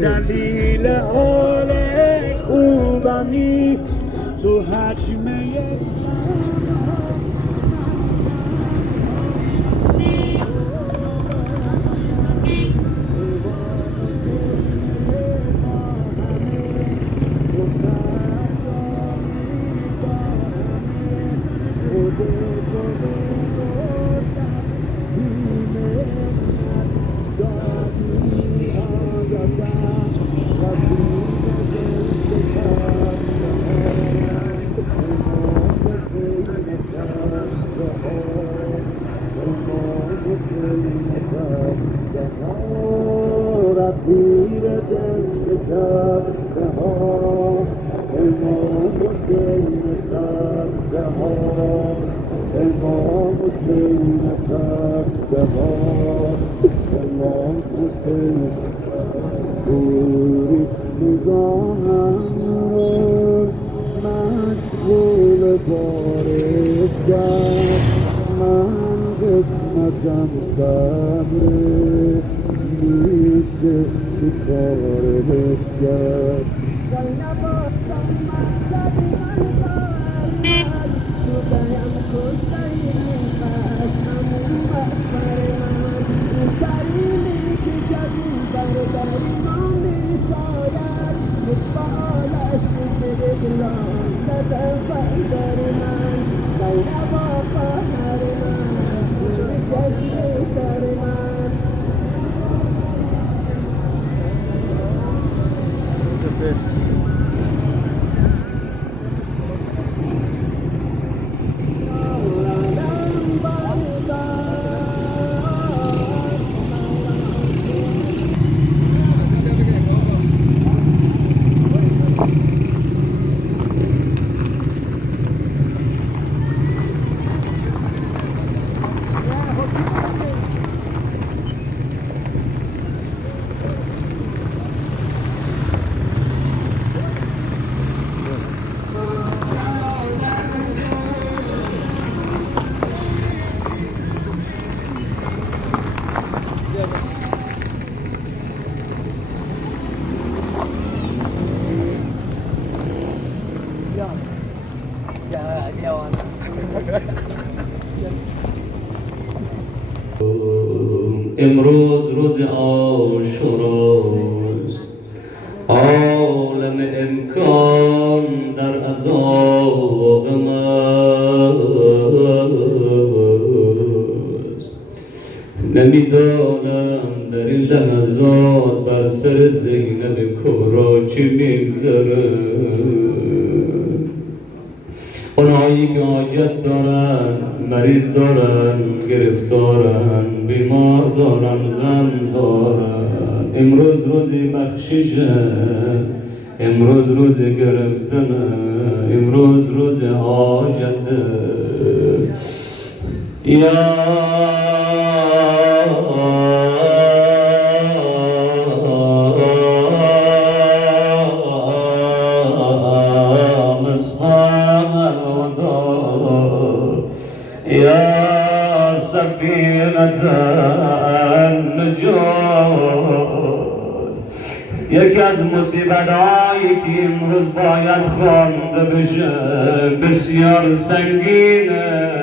دلیل حال خوبمی تو حجمه رفیر دل شکسته ها امام حسین خسته ها امام حسین خسته ها امام حسین دوری نگاهم رو مشغول بار در من قسمتم صبره نیست چی کارش کرد امروز روز عاشوراست عالم امکان در عذاب ماست نمیدانم در این لحظات بر سر زینب کبرا چی میگذره اونهایی که حاجت دارن مریض دارن گرفتارن بیمار دارن غم دارن امروز روزی بخشیشه امروز روز گرفتنه امروز روز حاجته یا يا سفينة النجات یکی از مصیبت‌هایی که امروز باید خوانده بشه بسیار سنگینه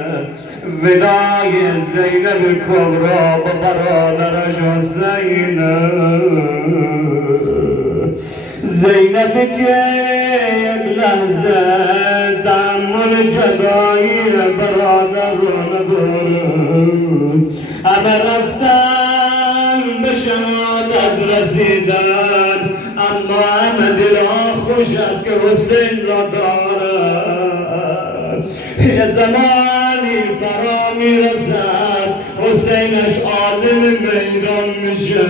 ودای زینب کبرا با برادرش حسین زینب که یک لحظه تحمل جدایی برادر رو نداره همه رفتن به شهادت رسیدن اما همه دلها خوش است که حسین را دارد یه زمانی فرا میرسد حسینش عازم میدان میشه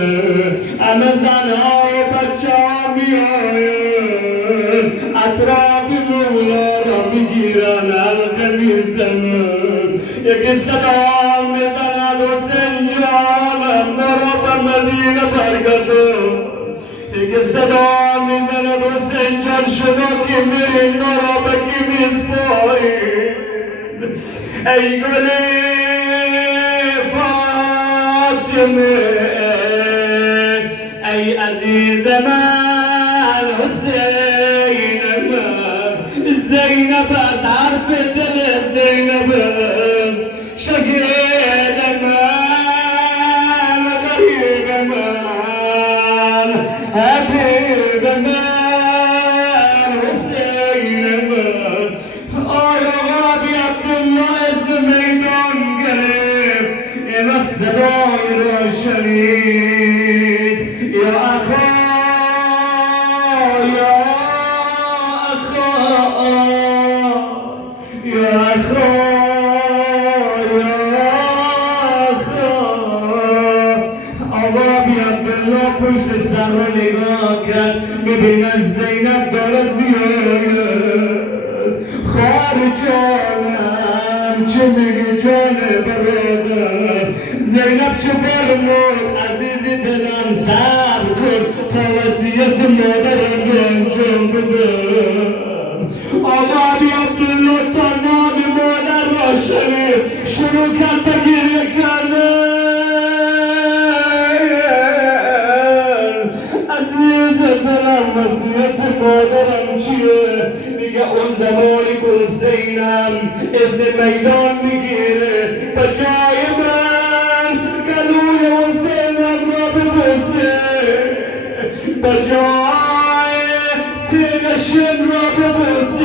همه زنها و بچه ها میاین اطراف مولا را میگیرن حلقه میزنن یکی صدا میزند حسین جانم برو به مدینه برگردون یکی صدا میزند حسین جان شما که میرین مرا به کی میسپارین ای گل فاطمه ای عزیز من حسین من زینب از حرف دل زینب است شهید من غریب من حبیب من حسین من آیا بی عبدالله از میدان گرفت این وقت صدای را شنید یا اخا یا اخا یا اخا یا اخا آقا بی عبدالله پشت سر رو نگاه کرد میبیند زینب دارد میآید خواهر جانم چه میگی جان برادر زینب چه فرمود عزیز دلم صبر کن تا وصیت مادرم رو انجام بدم آقا علی عبدالله تا نام مادر را شنید شروع کرد به گریه کردن عزیز دلم وصیت مادرم چیه میگه اون زمانی که حسینم اذن میدان میگیره به جای من گلوی حسینم را ببوسه به جای تیغ شن را ببوسه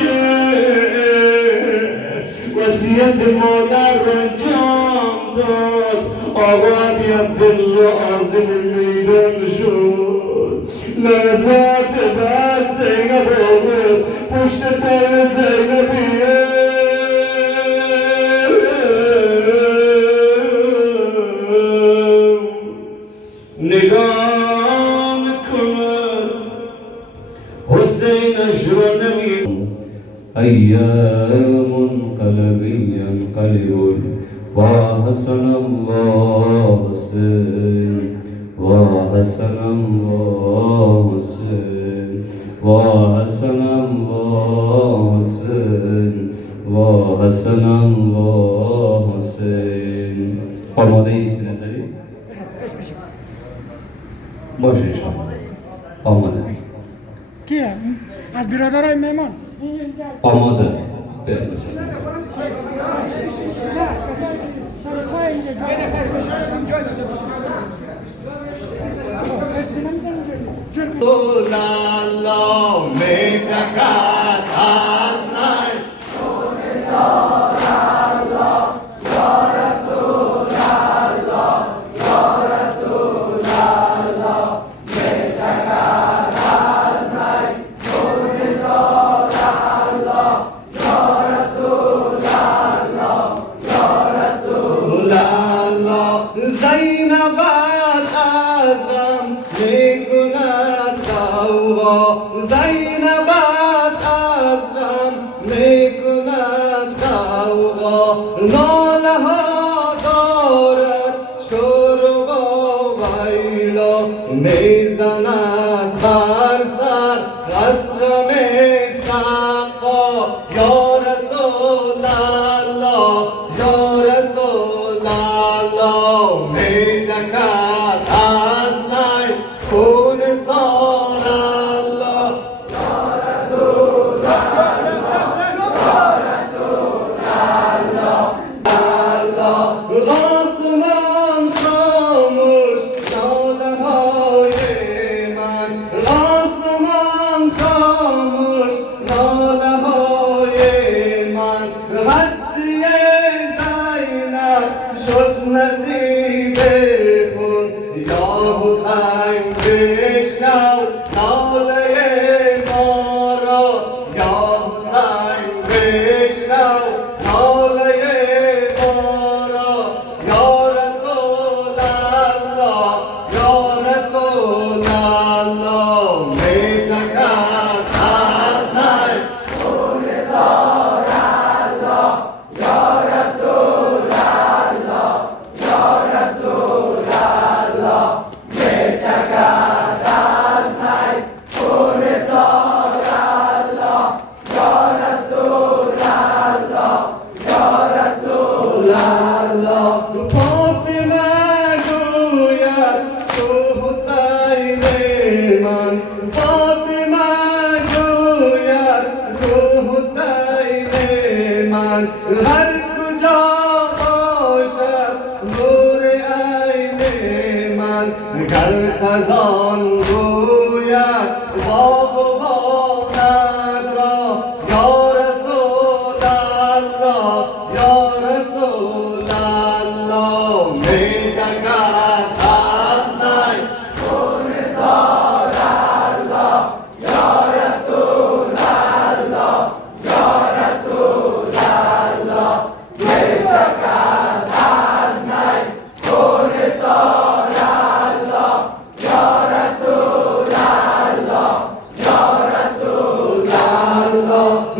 وصیت مادر را انجام داد آقا علی عبدالله عازم میدان شد لحظات بعد زینب آمد پشت تن زینبیه نگاه میکند حسینش را نمی ایام قلبی ینقلب و حسن الله حسین و حسن الله حسین و حسن الله حسین و حسن الله حسین آماده این سینه دارید؟ باشه شما آماده کیه؟ از برادرای مهمان آماده بریم Lalo me jagat asnai Zainabad azam mekunat tawwa Zainabad من هر کجا باشد نور عین من گر خزان گوید باغ و باغت را یا رسول الله یا رسول الله می چکد از نی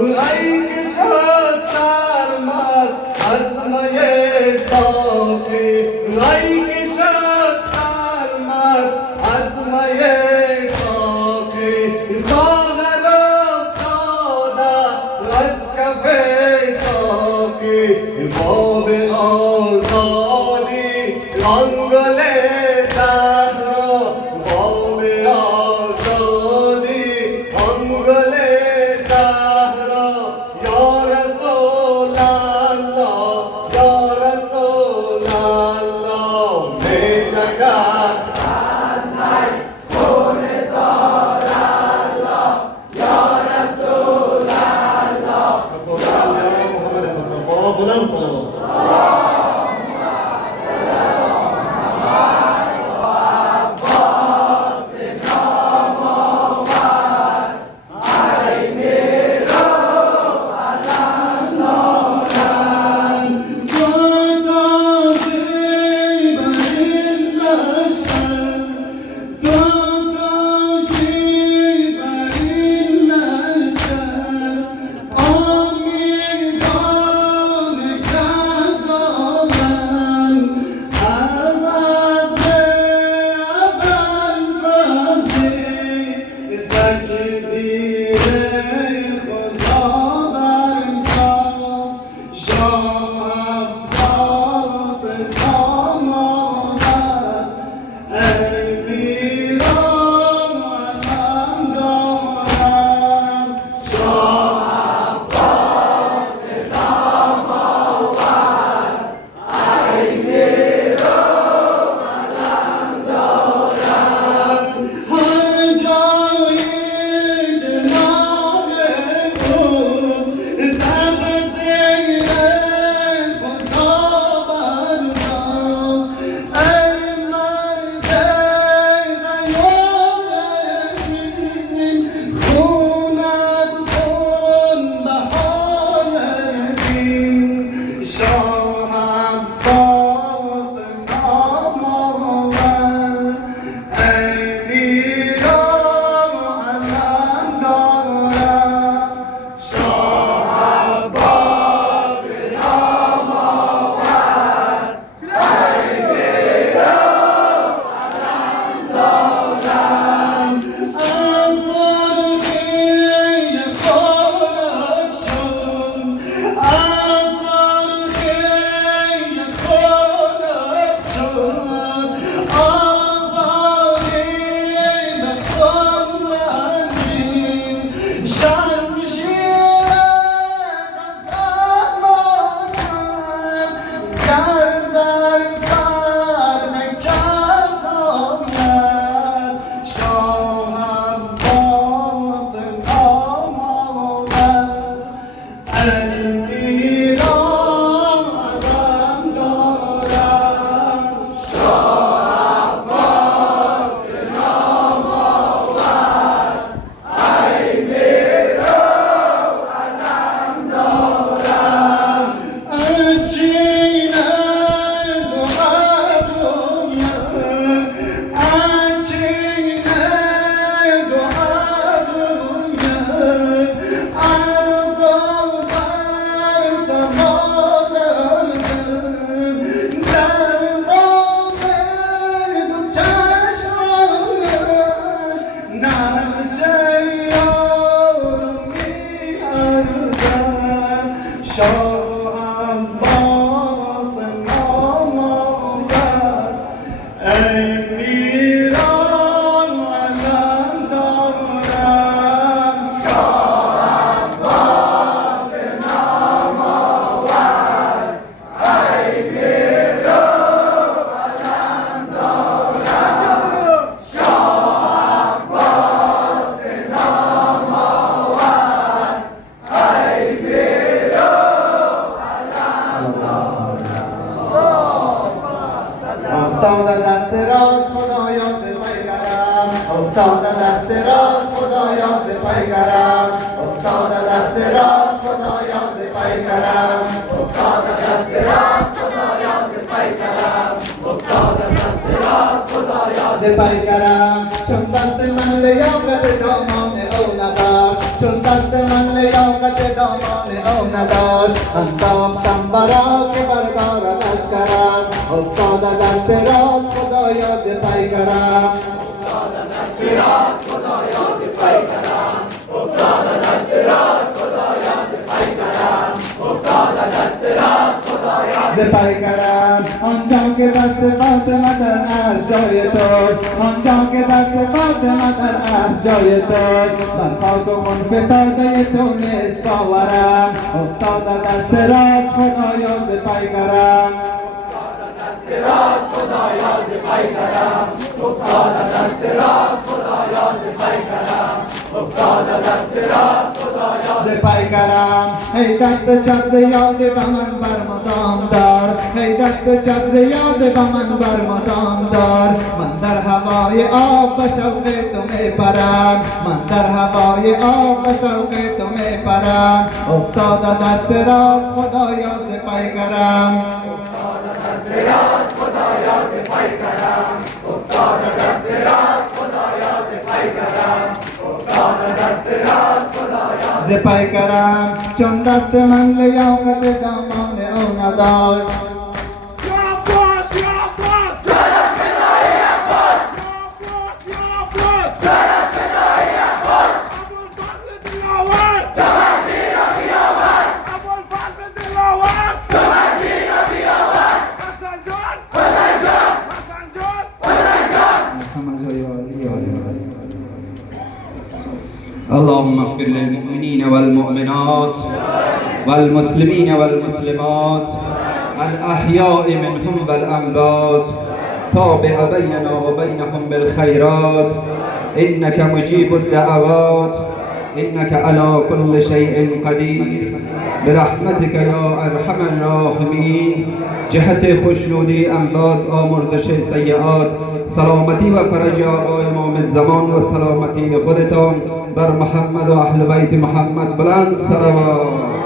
ای که شد سرمست از می ساقی ای که شد سرمست از می ساقی ساغر افتاده از کف ساقی باب آزادی آن گل زهرا باب آزادی آن گل زهرا یا رسول الله یا رسول الله می چکد بلند صلوات پیکرم افتاد دست راست خدایا ز پیکرم افتاد دست راست خدایا ز پیکرم افتاد دست راست خدایا ز پیکرم چون دست من لیاقت دامان او نداشت چون دست من لیاقت دامان او نداشت انداختم برا که بردارد از کرم افتاد دست راست خدایا ز پیکرم افتاد دست راست خدایا ز پیکرم افتاد دست راست خدایا ز پیکرم افتاد دست راست خدایا ز پیکرم آنجا که دست فاطمه در عرش جای توست آنجا که دست فاطمه در عرش جای توست من خاک و خون فتاده تو نیست باورم افتاد دست راست خدایا ز پیکرم راست خدایا ز پیکرم افتاد دست راست خدایا ز پیکرم افتاد دست راست خدایا ز پیکرم ای دست چپ زیاد به من بر مدام دار ای دست چپ زیاد به من بر مدام دار من در هوای آب به شوق تو میپرم من در هوای آب به شوق تو میپرم افتاد دست راست خدایا ز پیکرم راست خدایا ز پیکرم افتاد دست راست خدایا ز پیکرم افتاد دست راست خدایا ز پیکرم چون دست من لیاقت دامان او نداشت اللهم اغفر للمؤمنين والمؤمنات والمسلمين والمسلمات الأحياء منهم والأموات تابع بيننا وبينهم بالخيرات إنك مجيب الدعوات إنك على كل شيء قدير برحمتك يا أرحم الراحمين جهت خوشنودی اموات آمرزش سیئات سلامتی و فرج آقای امام الزمان و سلامتی خودتان بر محمد و اهل بیت محمد بلند صلوات.